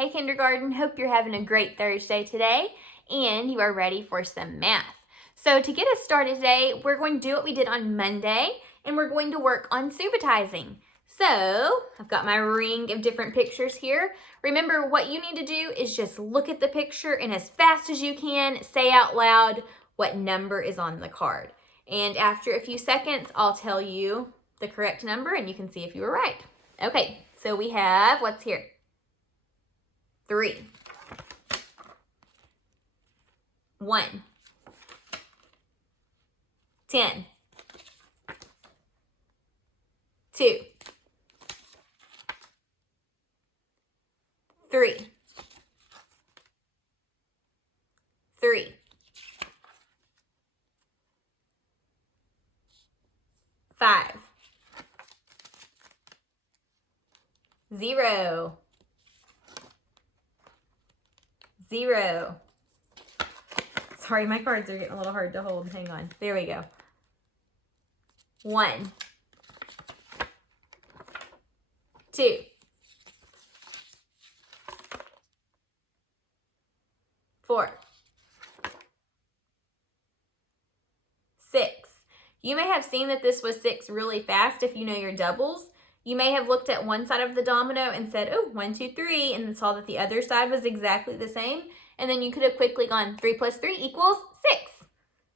Hey kindergarten, hope you're having a great Thursday today and you are ready for some math. So to get us started today, we're going to do what we did on Monday and we're going to work on subitizing. So I've got my ring of different pictures here. Remember, what you need to do is just look at the picture and as fast as you can, say out loud what number is on the card. And after a few seconds, I'll tell you the correct number and you can see if you were right. Okay, so we have, what's here? 3, 1, 10, 2, 3, 3, 5, 0, 0. Sorry, my cards are getting a little hard to hold. Hang on. There we go. 1, 2, 4, 6. You may have seen that this was 6 really fast if you know your doubles. You may have looked at one side of the domino and said, oh, 1, 2, 3, and saw that the other side was exactly the same. And then you could have quickly gone 3 plus 3 equals 6.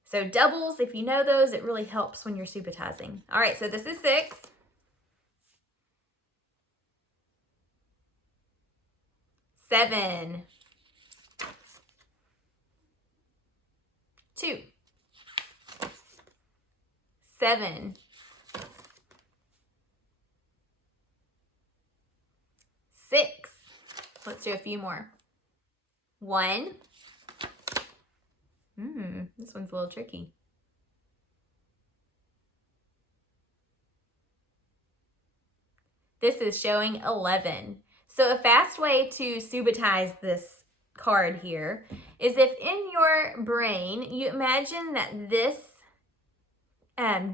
So doubles, if you know those, it really helps when you're subitizing. All right, so this is 6. 7, 2, 7, 6. Let's do a few more. 1. This one's a little tricky. This is showing 11. So a fast way to subitize this card here is if in your brain you imagine that this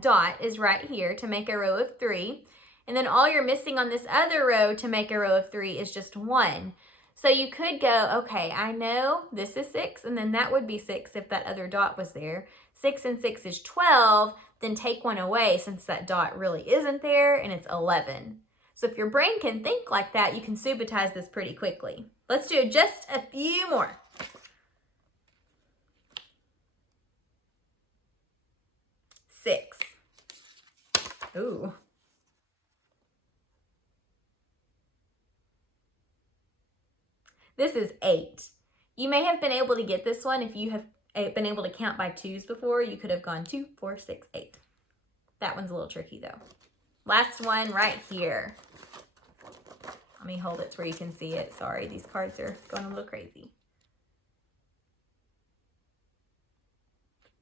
dot is right here to make a row of 3, and then all you're missing on this other row to make a row of 3 is just 1. So you could go, okay, I know this is 6, and then that would be 6 if that other dot was there. 6 and 6 is 12, then take 1 away since that dot really isn't there, and it's 11. So if your brain can think like that, you can subitize this pretty quickly. Let's do just a few more. 6. Ooh. This is 8. You may have been able to get this one if you have been able to count by 2s before. You could have gone 2, 4, 6, 8. That one's a little tricky though. Last one right here. Let me hold it to where you can see it. Sorry, these cards are going a little crazy.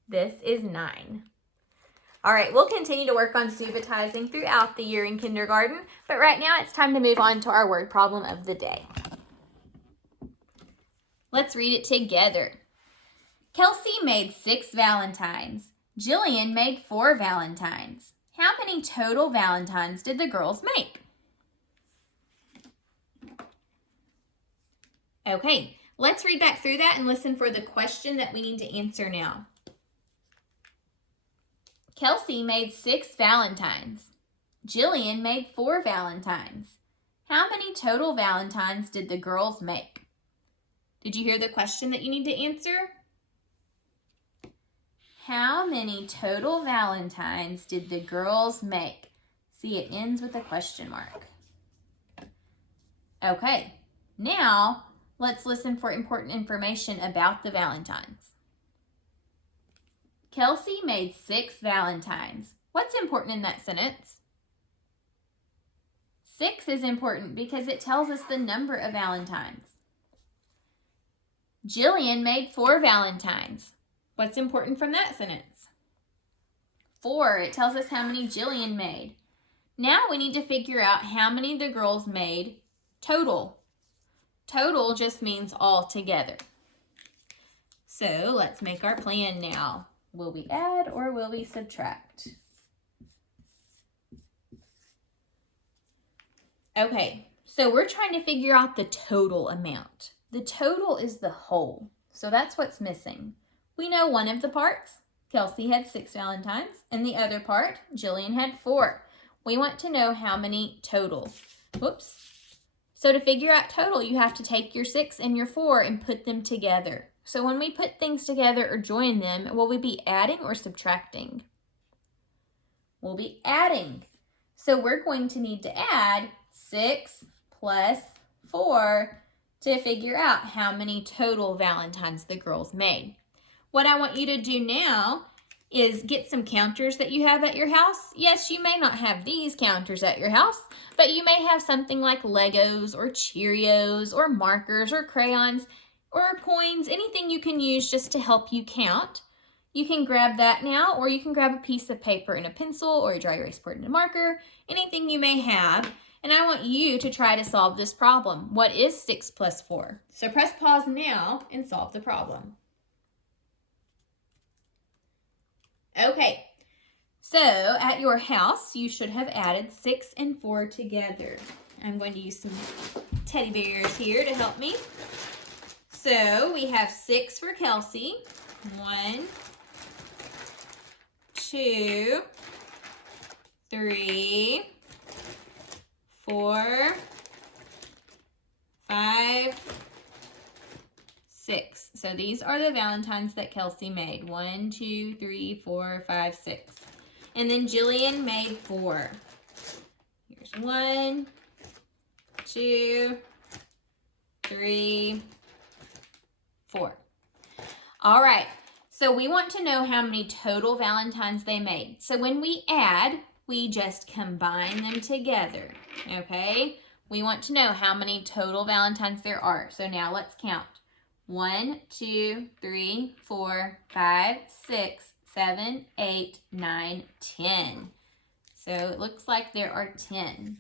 This is 9. All right, we'll continue to work on subitizing throughout the year in kindergarten, but right now it's time to move on to our word problem of the day. Let's read it together. Kelsey made 6 valentines. Jillian made 4 valentines. How many total valentines did the girls make? Okay, let's read back through that and listen for the question that we need to answer now. Kelsey made 6 valentines. Jillian made 4 valentines. How many total valentines did the girls make? Did you hear the question that you need to answer? How many total valentines did the girls make? See, it ends with a question mark. Okay, now let's listen for important information about the valentines. Kelsey made 6 valentines. What's important in that sentence? 6 is important because it tells us the number of valentines. Jillian made 4 valentines. What's important from that sentence? 4, it tells us how many Jillian made. Now we need to figure out how many the girls made total. Total just means all together. So let's make our plan now. Will we add or will we subtract? Okay, So we're trying to figure out the total amount. The total is the whole. So that's what's missing. We know one of the parts, Kelsey had 6 valentines, and the other part, Jillian had 4. We want to know how many total. Whoops. So to figure out total, you have to take your 6 and your 4 and put them together. So when we put things together or join them, will we be adding or subtracting? We'll be adding. So we're going to need to add 6 plus 4 to figure out how many total valentines the girls made. What I want you to do now is get some counters that you have at your house. Yes, you may not have these counters at your house, but you may have something like Legos or Cheerios or markers or crayons or coins, anything you can use just to help you count. You can grab that now, or you can grab a piece of paper and a pencil or a dry erase board and a marker, anything you may have. And I want you to try to solve this problem. What is 6 plus 4? So press pause now and solve the problem. Okay, so at your house, you should have added 6 and 4 together. I'm going to use some teddy bears here to help me. So we have 6 for Kelsey. 1, 2, 3, 4, 5, 6. So these are the valentines that Kelsey made. 1, 2, 3, 4, 5, 6. And then Jillian made 4. Here's 1, 2, 3, 4. All right. So we want to know how many total valentines they made. So when we add, we just combine them together. Okay? We want to know how many total valentines there are. So now let's count. 1, 2, 3, 4, 5, 6, 7, 8, 9, 10. So it looks like there are 10.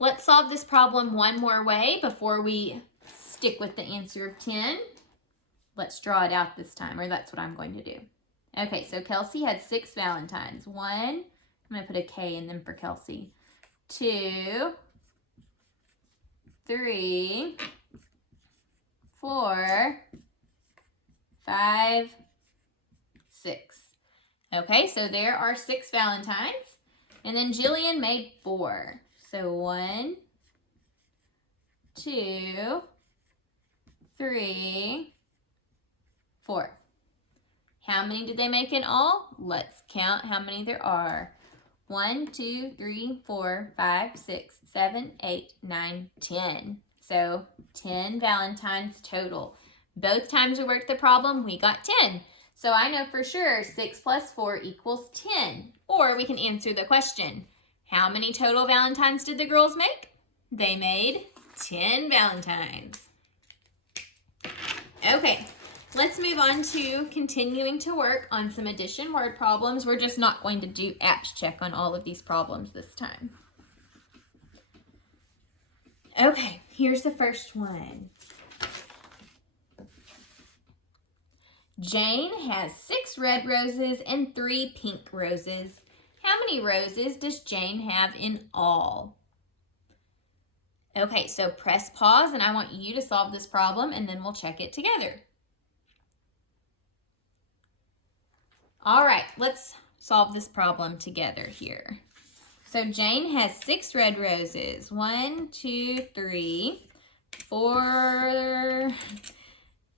Let's solve this problem one more way before we stick with the answer of 10. Let's draw it out this time, or that's what I'm going to do. Okay, so Kelsey had 6 valentines. 1, I'm going to put a K in them for Kelsey. 2, 3, 4, 5, 6. Okay, so there are 6 valentines. And then Jillian made 4. So 1, 2, 3, 4. How many did they make in all? Let's count how many there are. 1, 2, 3, 4, 5, 6, 7, 8, 9, 10. So 10 valentines total. Both times we worked the problem, we got 10. So I know for sure 6 plus 4 equals 10. Or we can answer the question. How many total valentines did the girls make? They made 10 valentines. Okay, let's move on to continuing to work on some addition word problems. We're just not going to do apps check on all of these problems this time. Okay, here's the first one. Jane has 6 red roses and 3 pink roses. How many roses does Jane have in all? Okay, so press pause and I want you to solve this problem and then we'll check it together. All right, let's solve this problem together here. So Jane has 6 red roses. 1, 2, 3, 4,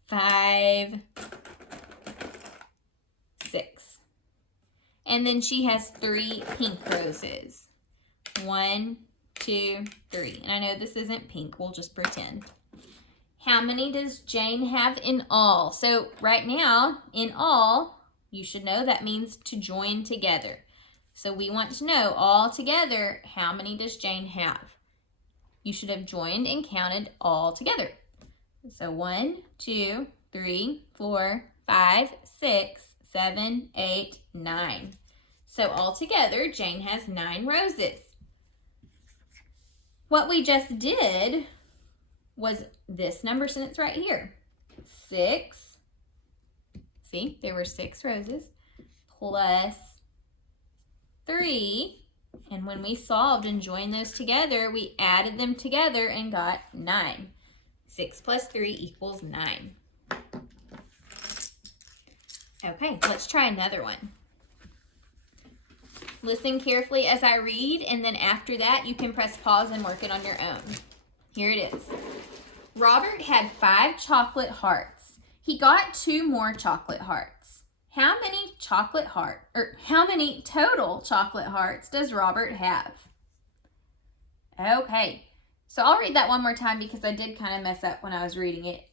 5, 6. And then she has 3 pink roses. 1, 2, 3. And I know this isn't pink. We'll just pretend. How many does Jane have in all? So right now, in all, you should know that means to join together. So we want to know all together, how many does Jane have? You should have joined and counted all together. So 1, 2, 3, 4, 5, 6, 7, 8, 9. So all together, Jane has 9 roses. What we just did was this number sentence right here. 6, see, there were 6 roses, plus 3 And when we solved and joined those together, we added them together and got 9. 6 plus 3 equals 9. Okay, let's try another one. Listen carefully as I read, and then after that, you can press pause and work it on your own. Here it is. Robert had 5 chocolate hearts. He got 2 more chocolate hearts. How many total chocolate hearts does Robert have? Okay, so I'll read that one more time because I did kind of mess up when I was reading it.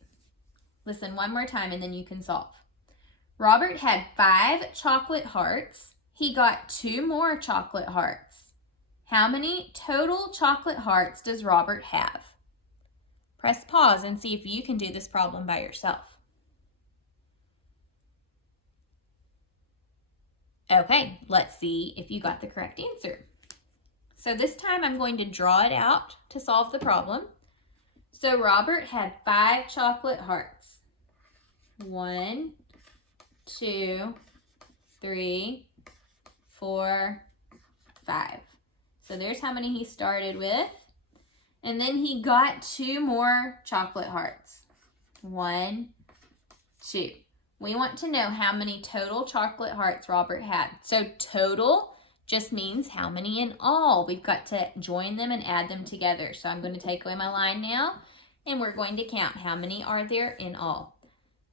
Listen one more time and then you can solve. Robert had 5 chocolate hearts. He got 2 more chocolate hearts. How many total chocolate hearts does Robert have? Press pause and see if you can do this problem by yourself. Okay, let's see if you got the correct answer. So this time I'm going to draw it out to solve the problem. So Robert had 5 chocolate hearts. 1, 2, 3, 4, 5. So there's how many he started with. And then he got 2 more chocolate hearts. 1, 2. We want to know how many total chocolate hearts Robert had. So total just means how many in all. We've got to join them and add them together. So I'm going to take away my line now, and we're going to count how many are there in all.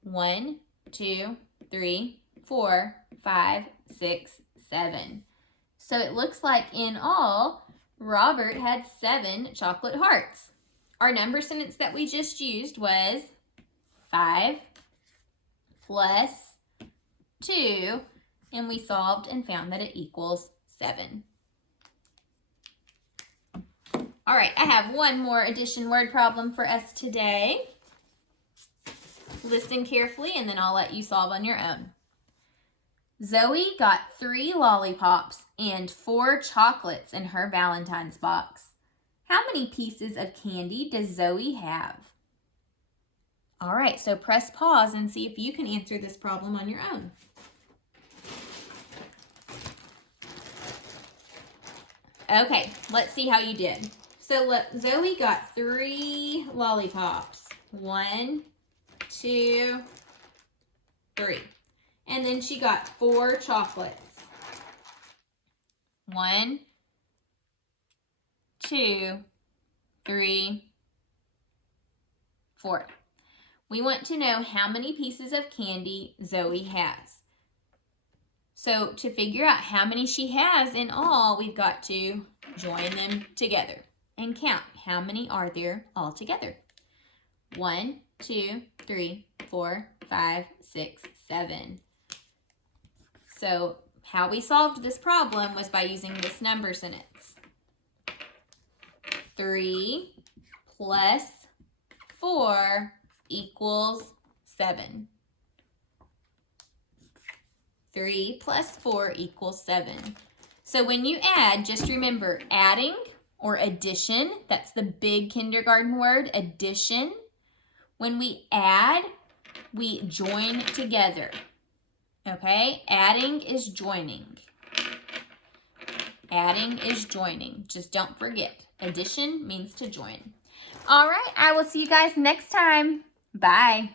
1, 2, 3, 4, 5, 6, 7. So it looks like in all, Robert had 7 chocolate hearts. Our number sentence that we just used was 5 plus 2, and we solved and found that it equals 7. All right, I have one more addition word problem for us today. Listen carefully and then I'll let you solve on your own. Zoe got 3 lollipops and 4 chocolates in her Valentine's box. How many pieces of candy does Zoe have? All right, so press pause and see if you can answer this problem on your own. Okay, let's see how you did. So Zoe got 3 lollipops. 1, 2, 3. And then she got 4 chocolates. 1, 2, 3, 4. We want to know how many pieces of candy Zoe has. So to figure out how many she has in all, we've got to join them together and count how many are there all together. 1, 2, 3, 4, 5, 6, 7. So how we solved this problem was by using this number sentence. 3 plus 4 equals 7. 3 plus 4 equals 7. So when you add, just remember adding or addition, that's the big kindergarten word, addition. When we add, we join together. Okay? Adding is joining. Adding is joining. Just don't forget. Addition means to join. All right, I will see you guys next time. Bye.